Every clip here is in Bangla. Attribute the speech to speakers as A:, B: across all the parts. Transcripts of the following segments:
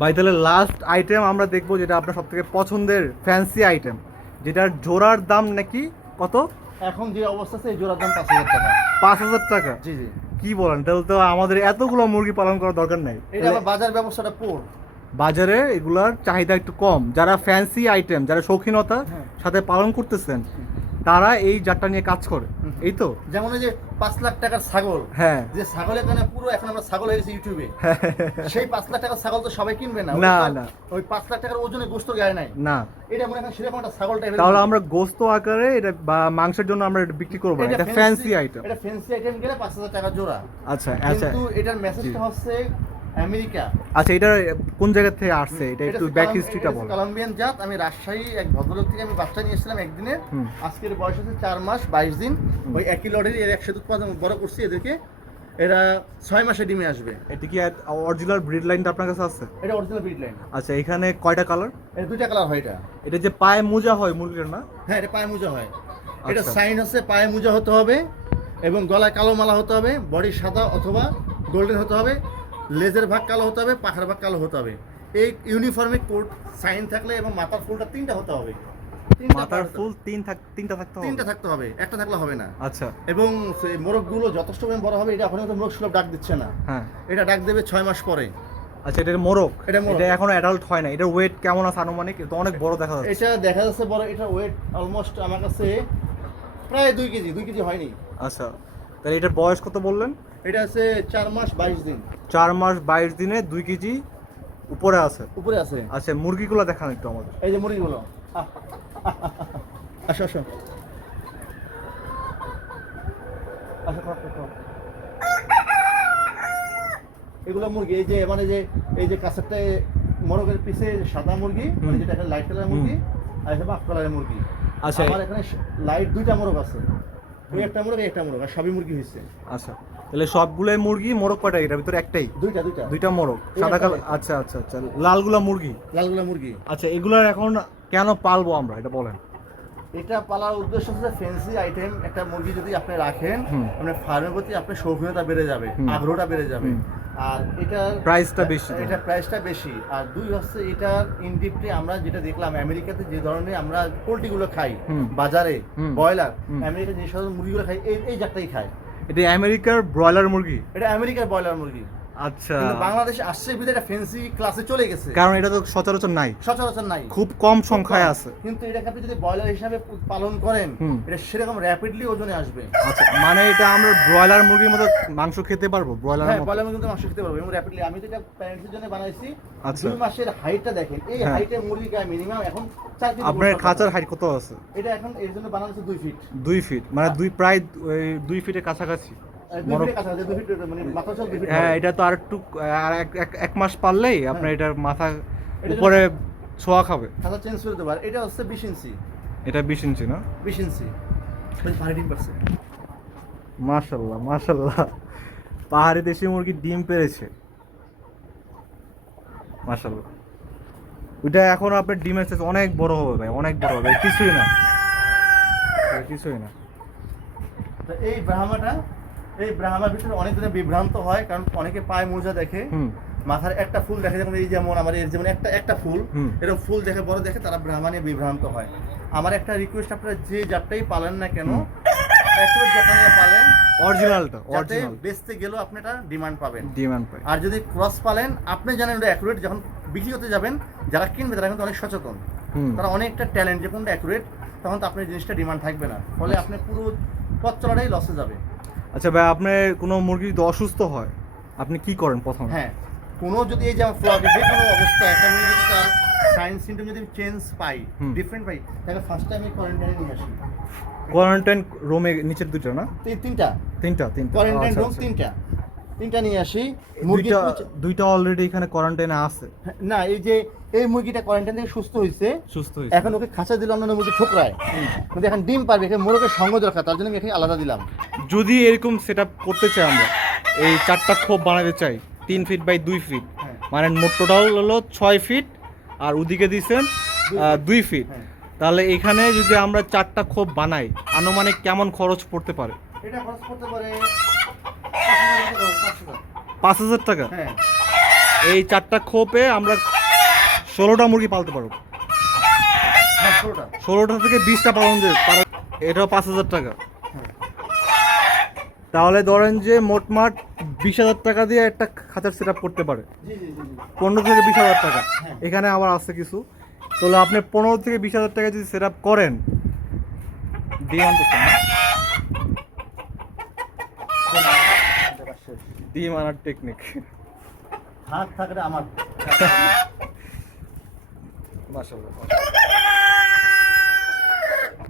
A: ভাই তাহলে লাস্ট আইটেম আমরা দেখব যেটা আপনার সব থেকে পছন্দের ফ্যান্সি আইটেম যেটার জোড়ার দাম নাকি কত?
B: এখন যে অবস্থা এই জোড়ার দাম পাঁচ হাজার টাকা।
A: পাঁচ হাজার টাকা?
B: জি জি।
A: কি বলেন তাহলে তো আমাদের এতগুলো মুরগি পালন করার দরকার নাই।
B: এটা আবার বাজার ব্যবস্থাটা পুর
A: বাজারে এগুলার চাহিদা একটু কম যারা ফ্যান্সি আইটেম যারা শৌখিনতা
B: হ্যাঁ।
A: সাথে পালন করতেছেন তারা এই জাতটা নিয়ে কাজ করে। এই তো?
B: যেমন ওই যে পাঁচ লাখ টাকার ছাগল
A: হ্যাঁ।
B: যে ছাগলের কারণে পুরো এখন আমরা ছাগল হয়ে গেছি ইউটিউবে। সেই পাঁচ লাখ টাকার ছাগল তো সবাই কিনবে না।
A: না,
B: ওই
A: না।
B: ওই পাঁচ লাখ টাকার ওজনে গোস্ত গায়ে নাই।
A: না।
B: এটা মনে এখন সেরকম একটা ছাগল টাইপের
A: তাহলে আমরা গোস্ত আকারে এটা বা মাংসের জন্য আমরা এটা বিক্রি করব এটা ফ্যান্সি আইটেম
B: এটা ফ্যান্সি আইটেম গেলে পাঁচ হাজার টাকা জোড়া।
A: আচ্ছা আচ্ছা।
B: কিন্তু এটার মেসেজটা হচ্ছে আমেরিকা।
A: আচ্ছা এটা কোন জায়গা থেকে আসছে? এটা একটু ব্যাক হিস্ট্রিটা বলো।
B: কলম্বিয়ান জাত। আমি রাজশাহী এক ভদ্রলোক থেকে আমি বাচ্চা নিয়ে এসেছিলাম একদিনে আজকের বয়স হচ্ছে চার মাস বাইশ দিন। ওই একই লটের এর একসাথে উৎপাদন বড় করছি এদেরকে। এরা ছয় মাসে ডিমে আসবে।
A: এটা কি অরিজিনাল ব্রিড লাইনটা আপনার কাছে আছে?
B: এটা অরিজিনাল ব্রিড লাইন
A: আচ্ছা এখানে কয়টা কালার
B: এটা দুইটা কালার হয় এটা।
A: এটা যে পায়ে মোজা হয় মুরগির না?
B: হ্যাঁ এটা পায়ে মোজা হয়। এটা
A: আচ্ছা।
B: সাইন হচ্ছে পায়ে মোজা হতে হবে এবং গলায় কালো মালা হতে হবে বডি সাদা অথবা গোল্ডেন হতে হবে। লেজের ভাগ কালো হতে হবে পাখার ভাগ কালো হতে হবে। এই ইউনিফর্মে কোট সাইন থাকলে এবং মাথার ফুলটা তিনটা হতে হবে।
A: মাথার ফুল তিন থাক তিনটা থাকতে হবে?
B: তিনটা থাকতে হবে একটা থাকলে হবে না।
A: আচ্ছা।
B: এবং সেই মোরগগুলো যথেষ্ট পরিমাণ বড় হবে এটা এখন তো মোরগ সুলভ ডাক দিচ্ছে না।
A: হ্যাঁ।
B: এটা ডাক দেবে ছয় মাস পরে।
A: আচ্ছা এটা মোরগ?
B: এটা
A: এটা এখনও অ্যাডাল্ট হয় না এটার ওয়েট কেমন আছে আনুমানিক? এটা অনেক বড় দেখা যাচ্ছে।
B: এটা দেখা যাচ্ছে বড় এটা ওয়েট অলমোস্ট আমার কাছে প্রায় দুই কেজি দুই কেজি হয়নি।
A: আচ্ছা। তাহলে এটার বয়স কত বললেন?
B: এটা আছে চার মাস বাইশ দিন।
A: চার মাস বাইশ দিনে দুই কেজি উপরে আছে।
B: উপরে আছে।
A: আচ্ছা মুরগিগুলো দেখান একটু আমাদের।
B: এই যে মুরগিগুলো। আসো আসো। এগুলো মুরগি এই যে মানে যে এই যে কাছেরটা মোরগের পিছে সাদা মুরগি মানে যেটা একটা লাইট কালারের মুরগি আর এটা বাফ কালারের মুরগি।
A: আচ্ছা।
B: আমার এখানে লাইট দুইটা মোরগ আছে। ওই একটা মোরগ একটা মোরগ আর সবই মুরগি হয়েছে
A: আচ্ছা। তাহলে সবগুলোই মুরগি মোরগ কয়টা এটার ভিতরে একটাই?
B: দুইটা দুইটা।
A: দুইটা মোরগ। সাদা কালার আচ্ছা আচ্ছা আচ্ছা। লালগুলা মুরগি?
B: লালগুলা মুরগি।
A: আচ্ছা এগুলার এখন কেন পালবো আমরা? এটা বলেন।
B: এটা পালার উদ্দেশ্য হচ্ছে ফ্যান্সি আইটেম একটা মুরগি যদি আপনি রাখেন। আপনার ফার্মের প্রতি আপনার শৌখিনতা বেড়ে যাবে আগ্রহটা বেড়ে যাবে। আর এটার
A: প্রাইসটা বেশি
B: এটা প্রাইসটা বেশি। আর দুই হচ্ছে এটার ইনডিপটে আমরা যেটা দেখলাম আমেরিকাতে যে ধরনের আমরা পোলট্রিগুলো খাই বাজারে ব্রয়লার। আমেরিকা যে সাধারণ মুরগিগুলো খাই এই এই জাতটাই খায়।
A: এটা আমেরিকার ব্রয়লার মুরগি।
B: এটা আমেরিকার ব্রয়লার মুরগি।
A: আচ্ছা।
B: বাংলাদেশে আসছে বিধে এটা ফ্যান্সি ক্লাসে চলে গেছে।
A: কারণ এটা তো সচরাচর নাই।
B: সচরাচর নাই।
A: খুব কম সংখ্যায় আছে।
B: কিন্তু এটাকে আপনি যদি ব্রয়লার হিসাবে পালন করেন এটা সেরকম র্যাপিডলি ওজনে আসবে।
A: আচ্ছা মানে এটা আমরা ব্রয়লার মুরগির মতো মাংস খেতে পারব? ব্রয়লার
B: হ্যাঁ বলে আমি কিন্তু মাংস খেতে পারব এবং র্যাপিডলি আমি তো এটা প্যারেন্টসের জন্য বানাইছি।
A: আচ্ছা।
B: দুই মাসের হাইটটা দেখেন। এই। হাইটে মুরগি গায়ে মিনিমাম এখন
A: আপনার খাঁচার হাইট কত আছে?
B: এটা এখন এর জন্য বানানো হচ্ছে দুই ফিট
A: দুই ফিট মানে দুই প্রায় দুই ফিটের কাছাকাছি।
B: মানে
A: হ্যাঁ এটা তো আর একটু আর এক- মাস পারলেই আপনার
B: হ্যাঁ।
A: এটার মাথা উপরে ছোঁয়া খাবে।
B: চেঞ্জ করে দেবার এটা হচ্ছে বিশ ইঞ্চি।
A: এটা বিশ ইঞ্চি না?
B: বিশ ইঞ্চি। পাহাড়ি
A: মাশাল্লাহ মাশাল্লাহ। পাহাড়ি দেশি মুরগি ডিম পেরেছে। মাশাল্লাহ। ওইটা এখন আপনার ডিমের সাইজ অনেক বড় হবে ভাই অনেক বড় হবে। কিছুই না। কিছুই না।
B: এই ব্রাহ্মাটা এই ব্রাহ্মার ভিতরে অনেক দিনে বিভ্রান্ত হয় কারণ অনেকে পায়ে মোজা দেখে মাথার একটা ফুল দেখে যেমন এই যেমন আমার এর যেমন একটা একটা ফুল এরকম ফুল দেখে বড় দেখে তারা ব্রাহ্মণে বিভ্রান্ত হয়। আমার একটা রিকোয়েস্ট আপনারা যে জাতটাই পালেন না কেন নিয়ে পালেন
A: অরিজিনালটা অরিজিনাল
B: বেচতে গেলেও আপনি এটা ডিমান্ড পাবেন।
A: ডিমান্ড
B: আর যদি ক্রস পালেন আপনি জানেন অ্যাকুরেট যখন বিক্রি করতে যাবেন যারা কিনবে তারা কিন্তু অনেক সচেতন। তারা অনেকটা ট্যালেন্ট যে কোনটা অ্যাকুরেট তখন তো আপনার জিনিসটা ডিমান্ড থাকবে না। ফলে আপনি পুরো পথ চলাটাই লসে যাবে।
A: আচ্ছা ভাই আপনার কোনো মুরগি যদি অসুস্থ হয় আপনি কি করেন প্রথম?
B: হ্যাঁ কোনো যদি এই যেমন ফ্লগ যে কোনো অবস্থা একটা মুরগি যদি তার সাইন সিমটম যদি চেঞ্জ পাই। ডিফারেন্ট পাই তাহলে ফার্স্ট টাইম আমি কোয়ারেন্টাইনে নিয়ে আসি।
A: কোয়ারেন্টাইন রুমে নিচের দুটো না?
B: তিন- তিনটা।
A: তিনটা তিনটা।
B: কোয়ারেন্টাইন
A: আচ্ছা,
B: রুম
A: আচ্ছা।
B: তিনটা। তিনটা নিয়ে আসি। মুরগি
A: দুইটা দুইটা অলরেডি এখানে কোয়ারেন্টাইনে আছে।
B: না এই যে এই মুরগিটা কোয়ারেন্টাইন থেকে সুস্থ হয়েছে
A: সুস্থ হয়েছে
B: এখন ওকে খাঁচা দিলাম অন্যান্য মুরগি ঠোকরায়। কিন্তু এখন ডিম পারবে এখানে মোরগের সঙ্গ দরকার তার জন্য আমি এখানে আলাদা দিলাম।
A: যদি এরকম সেট করতে চাই আমরা এই চারটা খোপ বানাতে চাই তিন ফিট বাই দুই ফিট
B: হ্যাঁ।
A: মানে মোট টোটাল হলো ছয় ফিট আর ওদিকে দিয়েছেন দুই ফিট
B: হ্যাঁ।
A: তাহলে এখানে যদি আমরা চারটা খোপ বানাই আনুমানিক কেমন খরচ পড়তে পারে?
B: এটা খরচ করতে পারে পাঁচ হাজার টাকা, পাঁচশো টাকা।
A: পাঁচ হাজার টাকা?
B: হ্যাঁ।
A: এই চারটা খোপে আমরা ষোলোটা মুরগি পালতে পারব
B: হ্যাঁ ষোলোটা।
A: থেকে বিশটা পালন যে এটাও পাঁচ হাজার টাকা। তাহলে ধরেন যে মোটমাট বিশ হাজার টাকা দিয়ে একটা খাঁচার সেট করতে পারে। পনেরো থেকে বিশ হাজার টাকা।
B: হ্যাঁ।
A: এখানে আবার আছে কিছু। তাহলে আপনি পনেরো থেকে বিশ হাজার টাকা যদি সেট করেন ডিম ডিম আনার টেকনিক
B: হাত থাকলে আমার।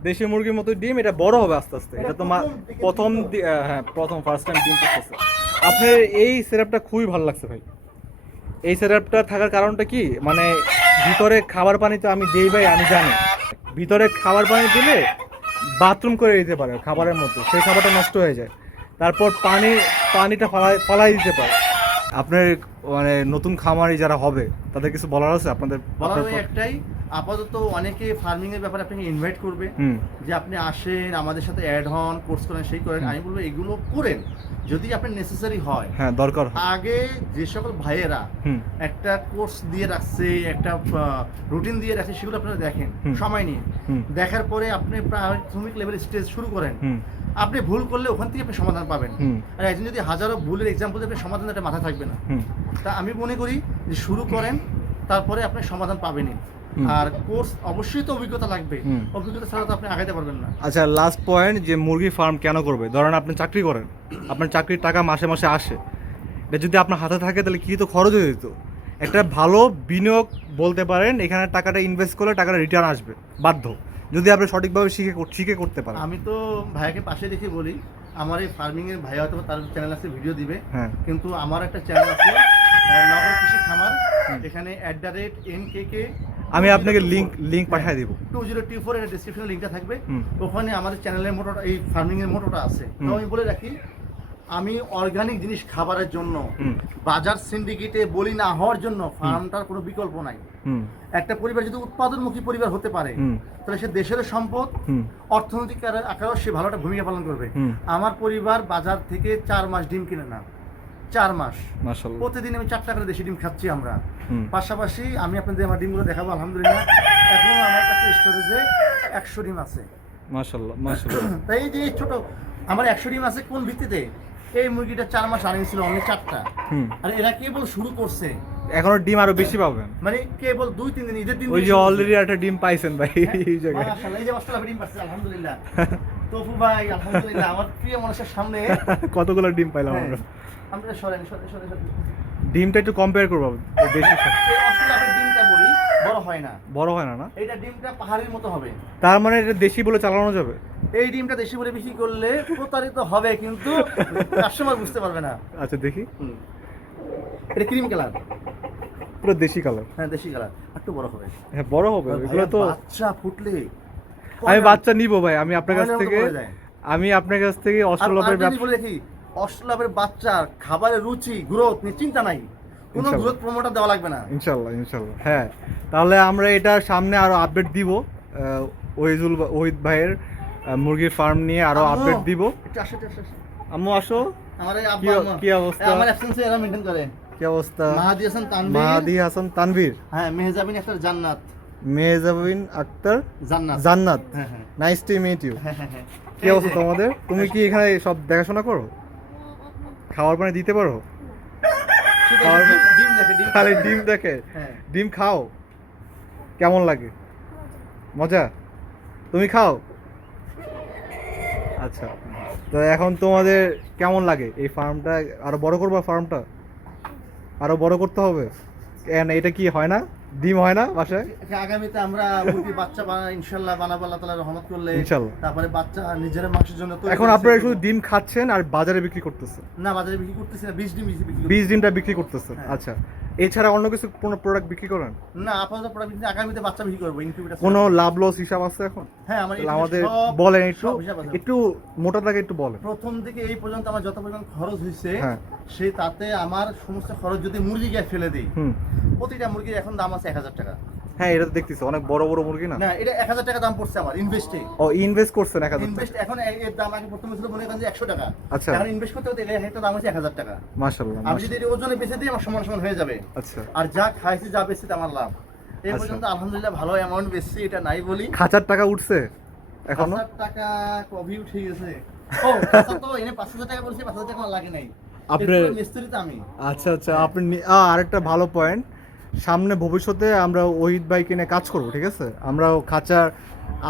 A: দেশি মুরগির মতো ডিম এটা বড় হবে আস্তে আস্তে। এটা তো মা- প্রথম হ্যাঁ প্রথম ফার্স্ট টাইম ডিম করতেছে আপনার এই সেটআপটা খুবই ভালো লাগছে ভাই। এই সেটআপটা থাকার কারণটা কি? মানে ভিতরে খাবার পানি তো আমি দেই ভাই আমি জানি। ভিতরে খাবার পানি দিলে বাথরুম করে দিতে পারে খাবারের মধ্যে সেই খাবারটা নষ্ট হয়ে যায়। তারপর পানি পানিটা ফালাই ফালাই দিতে পারে। আপনার মানে নতুন খামারি যারা হবে তাদের কিছু বলার আছে? আপনাদের
B: বলার ওই একটাই আপাতত অনেকে ফার্মিং এর ব্যাপারে আপনাকে ইনভাইট করবে যে আপনি আসেন আমাদের সাথে অ্যাড হন কোর্স করেন সেই করেন। আমি বলব এগুলো করেন যদি আপনার নেসেসারি হয়।
A: হ্যাঁ দরকার
B: আগে যে সকল ভাইয়েরা একটা কোর্স দিয়ে রাখছে একটা রুটিন দিয়ে রাখছে সেগুলো আপনারা দেখেন সময় নিয়ে। দেখার পরে আপনি প্রাথমিক লেভেল স্টেজ শুরু করেন। আপনি ভুল করলে ওখান থেকে আপনি সমাধান পাবেন। আর একজন যদি হাজারো ভুলের এক্সাম্পল আপনি সমাধান একটা মাথায় থাকবে না। তা আমি মনে করি যে শুরু করেন তারপরে আপনি সমাধান পাবেনই। আর কোর্স অবশ্যই তো অভিজ্ঞতা লাগবে। অভিজ্ঞতা ছাড়া তো আপনি আগাইতে পারবেন না।
A: আচ্ছা লাস্ট পয়েন্ট যে মুরগি ফার্ম কেন করবে? ধরেন আপনি চাকরি করেন। আপনার চাকরির টাকা মাসে মাসে আসে। এটা যদি আপনার হাতে থাকে তাহলে কি তো খরচ হয়ে যেত? একটা ভালো বিনিয়োগ বলতে পারেন এখানে টাকাটা ইনভেস্ট করলে টাকাটা রিটার্ন আসবে। বাধ্য। যদি আপনি সঠিকভাবে শিখে শিখে করতে পারেন।
B: আমি তো ভাইয়াকে পাশে দেখে বলি আমার এই ফার্মিং এর ভাইয়া হয়তো তার চ্যানেল আছে ভিডিও দিবে।
A: হ্যাঁ।
B: কিন্তু আমার একটা চ্যানেল আছে নগর কৃষি খামার। এখানে at the rate N K K
A: আমি আপনাকে লিংক লিংক পাঠিয়ে দেব।
B: টু জিরো টু ফোর এর ডিসক্রিপশনে লিঙ্কটা থাকবে। ওখানে আমাদের চ্যানেলের মোটোটা এই ফার্মিং এর মোটোটা আছে। তো আমি বলে রাখি আমি অর্গানিক জিনিস খাবারের জন্য বাজার সিন্ডিকেটে বলি না হওয়ার জন্য ফার্মটার কোনো বিকল্প নাই। একটা পরিবার যদি উৎপাদনমুখী পরিবার হতে পারে তাহলে সে দেশের সম্পদ অর্থনৈতিক আকারে- আকারেও সে ভালো একটা ভূমিকা পালন করবে। আমার পরিবার বাজার থেকে চার মাস ডিম কিনে না। চার মাস। প্রতিদিন আমি চারটা করে দেশি ডিম খাচ্ছি আমরা। পাশাপাশি আমি আপনাদের আমার ডিমগুলো দেখাবো আলহামদুলিল্লাহ। এখনও আমার কাছে স্টোরেজে একশো ডিম আছে।
A: মাশাল্লাহ মাশাল্লাহ
B: তাই এই যে ছোট আমার একশো ডিম আছে কোন ভিত্তিতে? এই মুরগিটা চার মাস রানিং ছিল অনেক চারটা। আর এরা কেবল শুরু করছে।
A: এখনও ডিম আরও বেশি পাবেন।
B: মানে কেবল দুই তিন দিন ঈদের দিন
A: ওই যে অলরেডি একটা ডিম পাইছেন ভাই এই জায়গায়।
B: মাশাআল্লাহ, এই যে মাশাআল্লাহ ডিম পাচ্ছে আলহামদুলিল্লাহ। তফু ভাই আলহামদুলিল্লাহ। আমার প্রিয় মানুষের সামনে
A: কতগুলো ডিম পাইলাম
B: হ্যাঁ,
A: আমরা?
B: আমরা সরেন সরে সরে সরে
A: ডিমটা একটু কম্পেয়ার করব বেশি খাই।
B: এই ডিমটা বলি বড় হয় না।
A: বড় হয় না না?
B: এটা ডিমটা পাহাড়ের মতো হবে।
A: তার মানে এটা দেশি বলে চালানো যাবে?
B: এই ডিমটা দেশি বলে বিক্রি করলে প্রতারিত হবে কিন্তু কাস্টমার বুঝতে পারবে না।
A: আচ্ছা দেখি।
B: এটা ক্রিম কালার
A: পুরো দেশি কালার
B: হ্যাঁ দেশি কালার একটু বড় হবে।
A: হ্যাঁ বড় হবে। এগুলো তো
B: বাচ্চা ফুটলে
A: আমি বাচ্চা নিব ভাই আমি আপনার কাছ থেকে আমি আপনার কাছ থেকে
B: যদি বলে রাখি অস্ট্রেলিয়ার বাচ্চার খাবারের রুচি গ্রোথ নিয়ে চিন্তা নাই। কোনো। গ্রোথ প্রমোটার দেওয়া লাগবে না।
A: ইনশাল্লাহ ইনশাল্লাহ। হ্যাঁ তাহলে আমরা এটা সামনে আরও আপডেট দিব ওহিদুল ওহিদ ভাইয়ের মুরগির ফার্ম নিয়ে
B: আরও
A: আপডেট দিব। আম্মু আসো। কি অবস্থা?
B: আমার অ্যাবসেন্সে এরা মেনটেন করে।
A: কি অবস্থা?
B: মাহাদি হাসান তানভীর।
A: মাহাদি হাসান তানভীর।
B: হ্যাঁ মেহজাবিন একটা জান্নাত।
A: Mehjabin Akhtar
B: Jannat.
A: Jannat. Nice to meet you. কি অবস্থা তোমাদের? তুমি কি এখানে সব দেখাশোনা করো? খাওয়ার পানি দিতে পারো? খালি ডিম দেখে।
B: হ্যাঁ।
A: ডিম খাও। কেমন লাগে? মজা? তুমি খাও? আচ্ছা। তো এখন তোমাদের কেমন লাগে? এই ফার্মটা, আরও বড় করবা ফার্মটা? আরও বড় করতে হবে? এটা কি, হয় না? ডিম হয় না বাসায়?
B: আগামীতে আমরা মুরগি বাচ্চা বানা ইনশাল্লাহ বানাবো আল্লাহ তাআলা রহমত করলে।
A: ইনশাল্লাহ।
B: তারপরে বাচ্চা নিজের মাংসের জন্য তৈরি
A: এখন আপনারা শুধু ডিম খাচ্ছেন আর বাজারে বিক্রি করতেছেন?
B: না বাজারে বিক্রি করতেছি না বিশ ডিম
A: বীজ ডিমটা বিক্রি করতেছেন
B: হ্যাঁ।
A: আচ্ছা। এছাড়া অন্য কিছু কোনো প্রোডাক্ট বিক্রি করেন?
B: না আপাতত প্রোডাক্ট বিক্রি আগামীতে বাচ্চা বিক্রি করব ইনকিউবেটার
A: কোনো লাভ লস হিসাব আছে এখন?
B: হ্যাঁ আমার
A: আমাদের বলেন একটু। একটু মোটা দাগে একটু বলেন।
B: প্রথম থেকে এই পর্যন্ত আমার যত পরিমাণ খরচ হয়েছে
A: হ্যাঁ।
B: সেই তাতে আমার সমস্ত খরচ যদি মুরগি গায়ে ফেলে দিই প্রতিটা মুরগির এখন দাম আছে এক হাজার টাকা।
A: হ্যাঁ এটা তো দেখতেছি। অনেক বড় বড় মুরগি না?
B: না এটা এক হাজার টাকা দাম পড়ছে আমার ইনভেস্টে
A: ও ইনভেস্ট করছেন এক হাজার
B: ইনভেস্ট এখন এর দাম আগে প্রথমে ছিল মনে করেন যে একশো টাকা।
A: আচ্ছা।
B: এখন ইনভেস্ট করতে এর একটা দাম হচ্ছে এক হাজার টাকা।
A: মাশাল্লাহ
B: আমি যদি ওজনে বেঁচে দিই আমার সমান সমান হয়ে যাবে।
A: আচ্ছা।
B: আর যা খাইছি যা বেশি আমার লাভ। এই
A: আচ্ছা।
B: পর্যন্ত আলহামদুলিল্লাহ ভালো অ্যামাউন্ট বেশি এটা নাই বলি।
A: খাঁচার টাকা উঠছে এখনও?
B: হাজার টাকা কবি উঠে গেছে। ও তো এনে পাঁচ হাজার টাকা বলছি পাঁচ হাজার টাকা আমার লাগে নাই।
A: আপনার-
B: মিস্ত্রি তো আমি।
A: আচ্ছা আচ্ছা আপনি আরেকটা ভালো পয়েন্ট সামনে ভবিষ্যতে আমরা ওহিদ বাইকে নিয়ে কাজ করব ঠিক আছে? আমরাও খাঁচার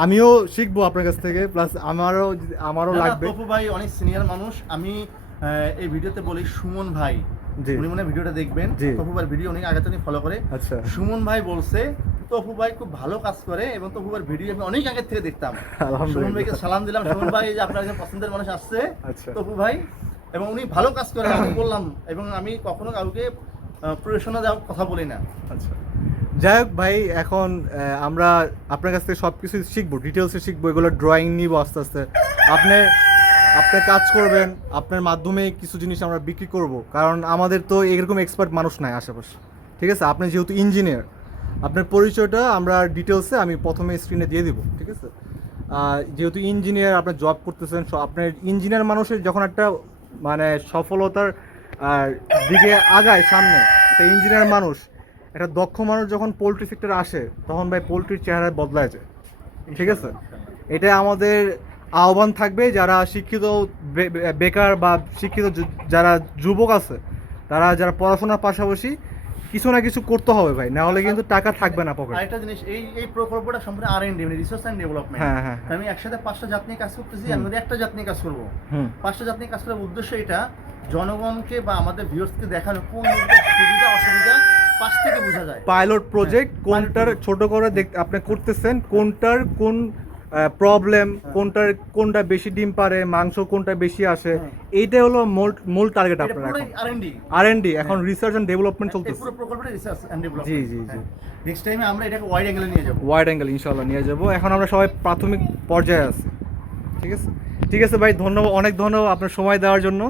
A: আমিও শিখব আপনার কাছ থেকে প্লাস আমারও আমারও লাগবে।
B: তপু ভাই অনেক সিনিয়র মানুষ। আমি এই ভিডিওতে বলি সুমন ভাই। উনি মনে ভিডিওটা দেখবেন। তপু ভাই ভিডিও অনেক আগে থেকে ফলো করে।
A: আচ্ছা।
B: সুমন ভাই বলছে তপু ভাই খুব ভালো কাজ করে এবং তপু ভাইয়ের ভিডিও আমি অনেক আগে থেকে দেখতাম। সুমন ভাইকে সালাম দিলাম। সুমন ভাই যে আপনার একজন পছন্দের মানুষ আসছে
A: আচ্ছা।
B: তপু ভাই এবং উনি ভালো কাজ করে আমি বললাম। এবং আমি কখনো কাউকে প্রয়োজনে দেওয়ার কথা বলি না।
A: আচ্ছা। যাই হোক ভাই, এখন আমরা আপনার কাছ থেকে সব কিছু শিখব ডিটেলসে শিখব, এগুলো ড্রয়িং নিব আস্তে আস্তে। আপনি আপনি কাজ করবেন, আপনার মাধ্যমে কিছু জিনিস আমরা বিক্রি করব, কারণ আমাদের তো এরকম এক্সপার্ট মানুষ নাই আশেপাশে। ঠিক আছে? আপনি যেহেতু ইঞ্জিনিয়ার আপনার পরিচয়টা আমরা ডিটেলসে আমি প্রথমে স্ক্রিনে দিয়ে দিব, ঠিক আছে? যেহেতু ইঞ্জিনিয়ার আপনার জব করতেছেন আপনার ইঞ্জিনিয়ার মানুষের যখন একটা মানে সফলতার আর দিকে আগায় সামনে একটা ইঞ্জিনিয়ার মানুষ একটা দক্ষ মানুষ যখন পোলট্রি সেক্টরে আসে তখন ভাই পোলট্রির চেহারা বদলায় যায়। ঠিক আছে? এটা আমাদের আহ্বান থাকবে যারা শিক্ষিত বেকার বা শিক্ষিত যারা যুবক আছে তারা যারা পড়াশোনার পাশাপাশি কিছু না কিছু করতে হবে ভাই না হলে কিন্তু টাকা থাকবে না পকেটে
B: আরেকটা জিনিস এই এই প্রকল্পটা সম্পূর্ণ আর এন ডি মানে রিসার্চ অ্যান্ড ডেভেলপমেন্ট
A: হ্যাঁ, হ্যাঁ, হ্যাঁ।
B: আমি একসাথে পাঁচটা জাত নিয়ে কাজ করতেছি আমি একটা জাত নিয়ে কাজ করব পাঁচটা জাত নিয়ে কাজ করার উদ্দেশ্য এটা জনগণকে বা আমাদের ভিউয়ার্সকে দেখানো কোন সুবিধা অসুবিধা পাশ থেকে বোঝা যায়।
A: পাইলট প্রজেক্ট কোনটার ছোট করে দেখ আপনি করতেছেন কোনটার কোন প্রবলেম কোনটার কোনটা বেশি ডিম পারে মাংস কোনটা বেশি আসে
B: হ্যাঁ।
A: এইটাই হলো মূল মূল টার্গেট আপনার এখন।
B: R N D
A: R N এখন রিসার্চ এন্ড ডেভেলপমেন্ট চলতেছে
B: পুরো প্রকল্পটা রিসার্চ
A: জি,
B: ডেভেলপমেন্ট
A: জি, জি। জি।
B: নেক্সট টাইমে আমরা এটাকে ওয়াইড অ্যাঙ্গেলে নিয়ে যাব।
A: ওয়াইড অ্যাঙ্গেল ইনশাল্লাহ নিয়ে যাব। এখন আমরা সবাই প্রাথমিক পর্যায়ে আছি। ঠিক আছে? ঠিক আছে ভাই ধন্যবাদ অনেক ধন্যবাদ আপনার সময় দেওয়ার জন্য।